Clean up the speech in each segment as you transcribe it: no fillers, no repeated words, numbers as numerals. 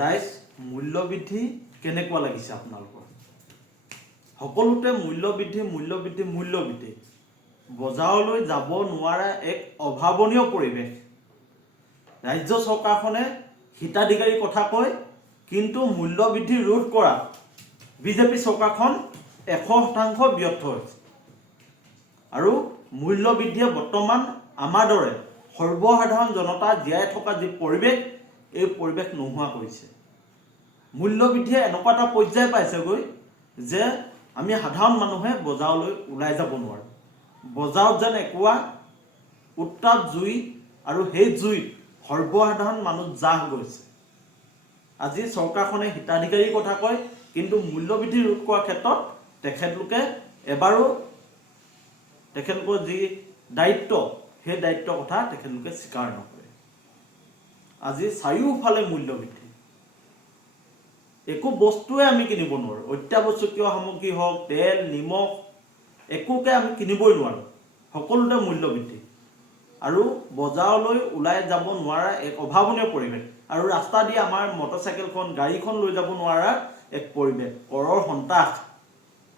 ৰাইজ মূল্যবৃদ্ধি কেনেকুৱা লাগিছে আপোনালোকৰ? সকলোতে মূল্যবৃদ্ধি বজাৰলৈ যাব নোৱাৰা এক অভাৱনীয় পৰিৱেশ। ৰাজ্য চৰকাৰখনে হিতাধিকাৰীৰ কথা কয়, কিন্তু মূল্যবৃদ্ধি ৰোধ কৰা বিজেপি চৰকাৰখন 100% ব্যৰ্থ হৈছে। আৰু মূল্যবৃদ্ধিয়ে বৰ্তমান আমাৰ দৰে সৰ্বসাধাৰণ জনতা জীয়াই থকা যি পৰিৱেশ, এই পৰিৱেশ নোহোৱা কৰিছে। মূল্যবৃদ্ধিয়ে এনেকুৱা এটা পৰ্যায় পাইছেগৈ যে আমি সাধাৰণ মানুহে বজাৰলৈ ওলাই যাব নোৱাৰোঁ। বজাৰত যেন একোৱা উত্তাপ জুই, আৰু সেই জুইত সৰ্বসাধাৰণ মানুহ জাহ গৈছে। আজি চৰকাৰখনে হিতাধিকাৰীৰ কথা কয়, কিন্তু মূল্যবৃদ্ধি ৰোধ কৰাৰ ক্ষেত্ৰত তেখেতলোকে এবাৰো তেখেতলোকৰ যি দায়িত্ব, সেই দায়িত্বৰ কথা তেখেতলোকে স্বীকাৰ নকৰে। আজি চাৰিওফালে মূল্যবৃদ্ধি, একো বস্তুৱে আমি কিনিব নোৱাৰোঁ। অত্যাৱশ্যকীয় সামগ্ৰী হওক, তেল, নিমখ, একোকে আমি কিনিবই নোৱাৰোঁ। সকলোতে মূল্যবৃদ্ধি আৰু বজাৰলৈ ওলাই যাব নোৱাৰা এক অভাৱনীয় পৰিৱেশ, আৰু ৰাস্তা দি আমাৰ মটৰচাইকেলখন, গাড়ীখন লৈ যাব নোৱাৰা এক পৰিৱেশ, কৰৰ সন্ত্ৰাস।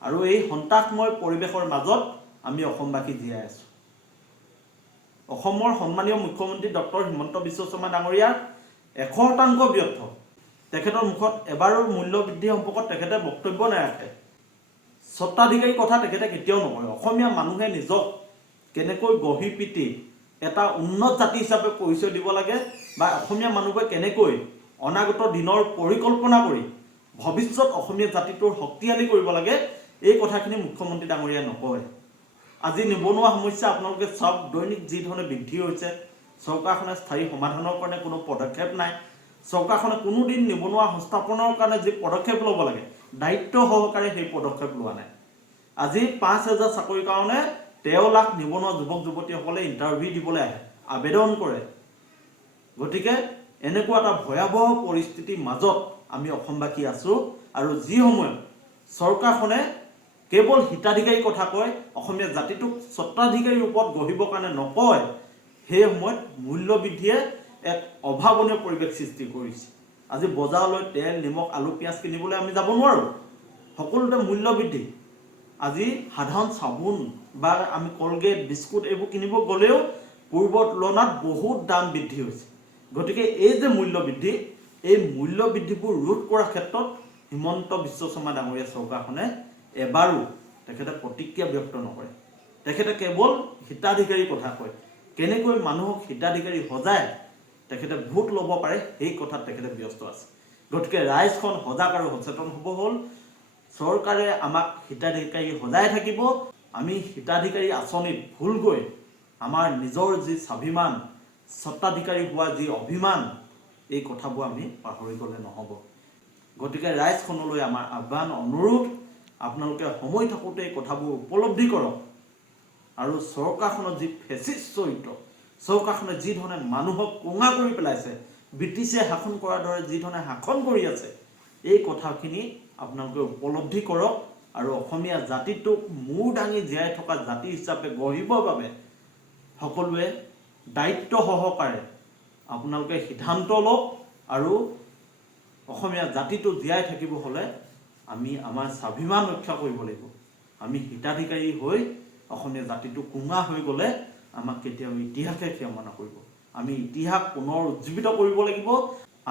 আৰু এই সন্ত্ৰাসময় পৰিৱেশৰ মাজত আমি অসমবাসী জীয়াই আছোঁ। অসমৰ সন্মানীয় মুখ্যমন্ত্ৰী ডক্টৰ হিমন্ত বিশ্ব শৰ্মা ডাঙৰীয়া 100% ব্যৰ্থ। তেখেতৰ মুখত এবাৰো মূল্যবৃদ্ধি সম্পৰ্কত তেখেতে বক্তব্য নাৰাখে। স্বত্বাধিকাৰীৰ কথা তেখেতে কেতিয়াও নকয়। অসমীয়া মানুহে নিজক কেনেকৈ গঢ়ি পিটি এটা উন্নত জাতি হিচাপে পৰিচয় দিব লাগে, বা অসমীয়া মানুহবোৰে কেনেকৈ অনাগত দিনৰ পৰিকল্পনা কৰি ভৱিষ্যত অসমীয়া জাতিটোৰ শক্তিশালী কৰিব লাগে, এই কথাখিনি মুখ্যমন্ত্ৰী ডাঙৰীয়াই নকয়। আজি নিবনুৱা সমস্যা আপোনালোকে চাওক, দৈনিক যি ধৰণে বৃদ্ধি হৈছে। চৰকাৰখনে স্থায়ী সমাধানৰ কাৰণে কোনো পদক্ষেপ নাই। চৰকাৰখনে কোনোদিন নিবনুৱা সংস্থাপনৰ কাৰণে যি পদক্ষেপ ল'ব লাগে, দায়িত্ব সহকাৰে সেই পদক্ষেপ লোৱা নাই। আজি 5,000 চাকৰিৰ কাৰণে 13 লাখ নিবনুৱা যুৱক যুৱতীসকলে ইণ্টাৰভিউ দিবলৈ আহে, আবেদন কৰে। গতিকে এনেকুৱা এটা ভয়াৱহ পৰিস্থিতিৰ মাজত আমি অসমবাসী আছোঁ। আৰু যি সময়ত চৰকাৰখনে কেৱল হিতাধিকাৰীৰ কথা কয়, অসমীয়া জাতিটোক স্বত্বাধিকাৰীৰ ওপৰত গঢ়িবৰ কাৰণে নকয়, সেই সময়ত মূল্যবৃদ্ধিয়ে এক অভাৱনীয় পৰিৱেশ সৃষ্টি কৰিছে। আজি বজাৰলৈ তেল, নিমখ, আলু, পিঁয়াজ কিনিবলৈ আমি যাব নোৱাৰোঁ। সকলোতে মূল্যবৃদ্ধি। আজি সাধাৰণ চাবোন বা আমি কলগেট, বিস্কুট এইবোৰ কিনিব গ'লেও পূৰ্বৰ তুলনাত বহুত দাম বৃদ্ধি হৈছে। গতিকে এই যে মূল্যবৃদ্ধি, এই মূল্যবৃদ্ধিবোৰ ৰোধ কৰাৰ ক্ষেত্ৰত হিমন্ত বিশ্ব শৰ্মা ডাঙৰীয়া চৰকাৰখনে এবাৰো তেখেতে প্ৰতিক্ৰিয়া ব্যক্ত নকৰে। তেখেতে কেৱল হিতাধিকাৰীৰ কথা কয়। কেনেকৈ মানুহক হিতাধিকাৰী সজাই তেখেতে ভোট ল'ব পাৰে, সেই কথাত তেখেতে ব্যস্ত আছে। গতিকে ৰাইজখন সজাগ আৰু সচেতন হ'ব হ'ল। চৰকাৰে আমাক হিতাধিকাৰী সজাই থাকিব, আমি হিতাধিকাৰী আঁচনিত ভুল গৈ আমাৰ নিজৰ যি স্বাভিমান, স্বত্বাধিকাৰী হোৱা যি অভিমান, এই কথাবোৰ আমি পাহৰি গ'লে নহ'ব। গতিকে ৰাইজখনলৈ আমাৰ আহ্বান, অনুৰোধ, আপোনালোকে সময় থাকোঁতে এই কথাবোৰ উপলব্ধি কৰক। আৰু চৰকাৰখনৰ যি ফেচিষ্ট চৰিত্ৰ, চৰকাৰখনে যি ধৰণে মানুহক কোঙা কৰি পেলাইছে, ব্ৰিটিছে শাসন কৰাৰ দৰে যি ধৰণে শাসন কৰি আছে, এই কথাখিনি আপোনালোকে উপলব্ধি কৰক। আৰু অসমীয়া জাতিটোক মূৰ দাঙি জীয়াই থকা জাতি হিচাপে গঢ়িবৰ বাবে সকলোৱে দায়িত্ব সহকাৰে আপোনালোকে সিদ্ধান্ত লওক। আৰু অসমীয়া জাতিটো জীয়াই থাকিব হ'লে আমি আমাৰ স্বাভিমান ৰক্ষা কৰিব লাগিব। আমি হিতাধিকাৰী হৈ অসমীয়া জাতিটো কোঙা হৈ গ'লে আমাক কেতিয়াও ইতিহাসে ক্ষমা নকৰিব। আমি ইতিহাস পুনৰ উজ্জীৱিত কৰিব লাগিব।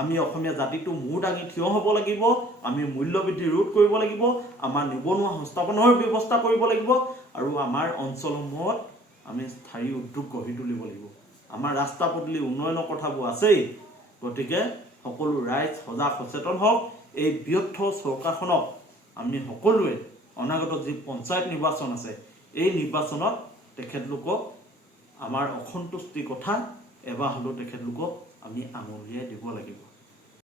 আমি অসমীয়া জাতিটো মূৰ দাঙি থিয় হ'ব লাগিব। আমি মূল্যবৃদ্ধি ৰোধ কৰিব লাগিব। আমাৰ নিবনুৱা সংস্থাপনৰ ব্যৱস্থা কৰিব লাগিব। আৰু আমাৰ অঞ্চলসমূহত আমি স্থায়ী উদ্যোগ গঢ়ি তুলিব লাগিব। আমাৰ ৰাস্তা পদূলি উন্নয়নৰ কথাবোৰ আছেই। গতিকে সকলো ৰাইজ সজাগ সচেতন হওক। এই ব্যৰ্থ চৰকাৰখনক আমি সকলোৱে অনাগত যি পঞ্চায়ত নিৰ্বাচন আছে, এই নিৰ্বাচনত তেখেতলোকক আমাৰ অসন্তুষ্টিৰ কথা এবাৰ হ'লেও তেখেতলোকক আমি আঙুলিয়াই দিব লাগিব।